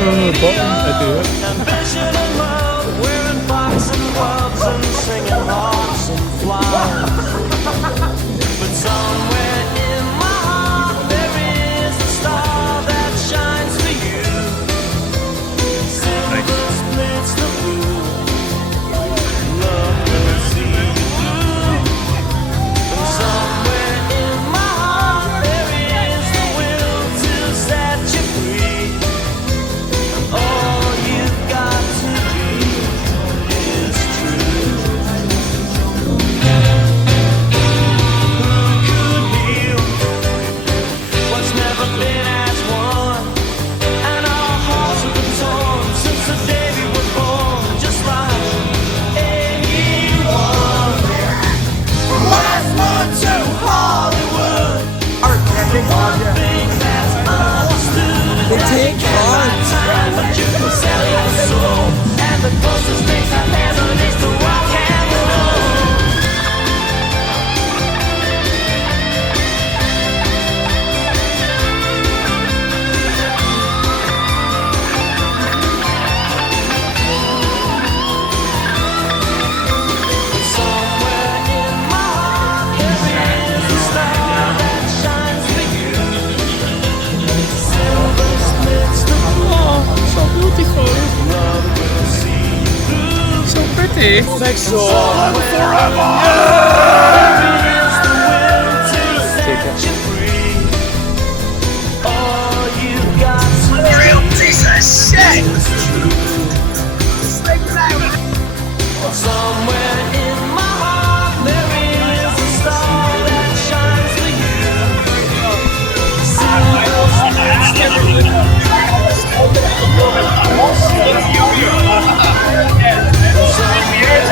Bottom, I do it. Ambition and love, wearing box and gloves and singing hearts and flowers. But somewhere in my heart there is a star that shines for you. Silver splits the blue. Love will see you through. And somewhere in my heart there is the will to set you free. All you've got to be is true. Who could heal what's never been as one? And our hearts have been torn since the day we were born, just like anyone. Last one to Hollywood. One thing that's understood is that you can't buy time, but you can sell your soul. And the closest thing to heaven is to rock and roll. Somewhere in my heart there is a star that shines for you. Silver splits the Oh, so beautiful. love will see you through. So pretty. Next song. Forever. Is the will to set you free. All you've got to Real piece of shit. is true. Somewhere in my heart there is a star that shines for you. Silver splits the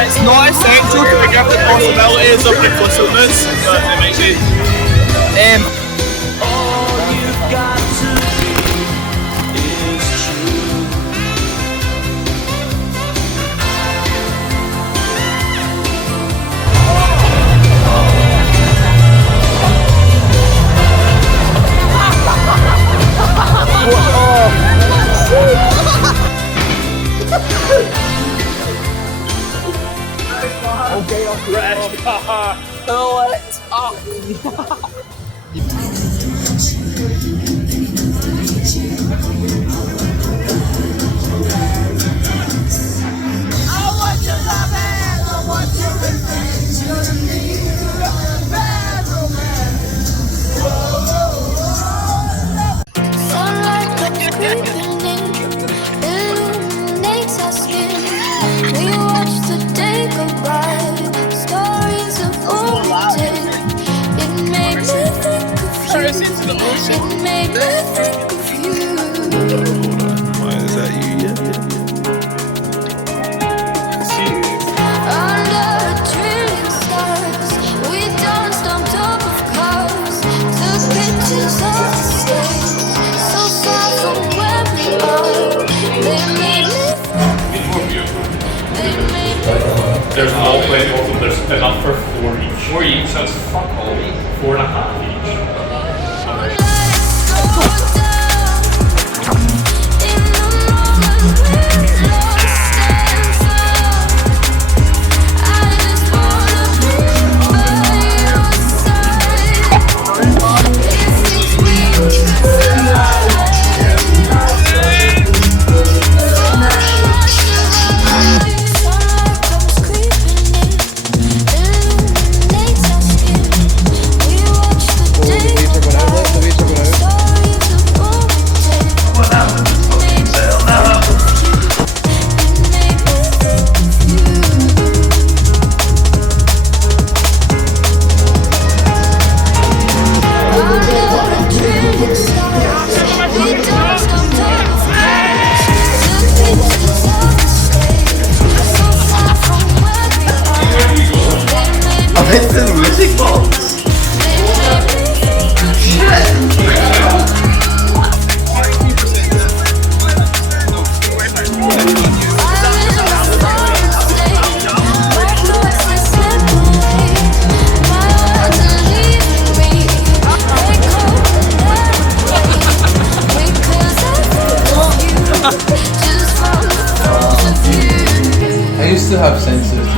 It's not essential to give the possibilities of implicitness, but it makes it. all you've got to be is true. Sunlight comes creeping in, illuminates our skin. We watch the day go by, stories of all we did. It made me think of you. It made me think of you. Why is that you? Under trillion stars, we danced on top of cars, took pictures of the stage, so far from where we are. They made me they made me There's no play also, there's enough for 4 each. 4 each, that's fuck all. 4.5 each. let it go down. In the moment we're lost and found, I just wanna be by your side. If things we could fly. Sunlight comes creeping in, illuminates our skin. We watch the used to have sensitive teeth.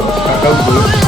I felt blue.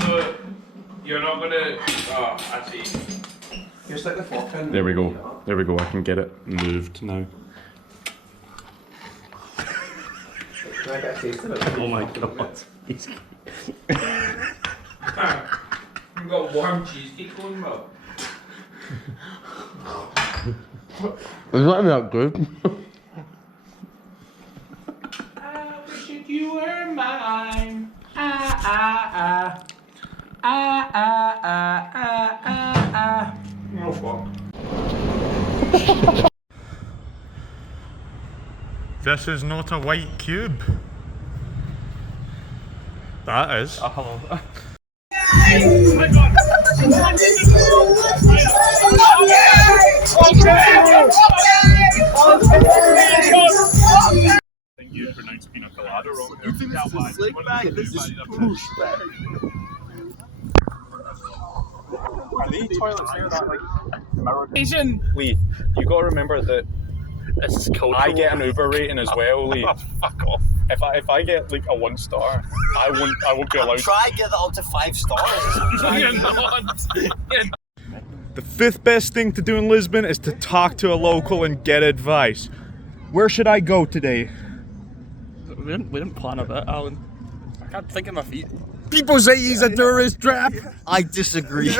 So, you're not gonna. Oh, actually. Here's like the fork in. There we go. There we go. I can get it moved now. Can I get a taste of it? Oh my god. You've got warm cheesecake going, Mo. It's not even that good. I wish that you were mine. Ah, ah, ah. Ah, ah, ah, ah, ah, ah. Oh, fuck. This is not a white cube. That is. Hello. You pronounced pina colada wrong. You think this is slick bag? This is push bag. Are these toilets here that like American? Asian. Lee, you gotta remember that It's cultural. I get an Uber rating as well, Lee. Fuck off. If I get like a 1 star, I won't be allowed. Try get that up to 5 stars. You're not. The 5th best thing to do in Lisbon is to talk to a local and get advice. Where should I go today? We didn't plan a bit, Alan. I can't think of my feet. People say he's a tourist trap. I disagree.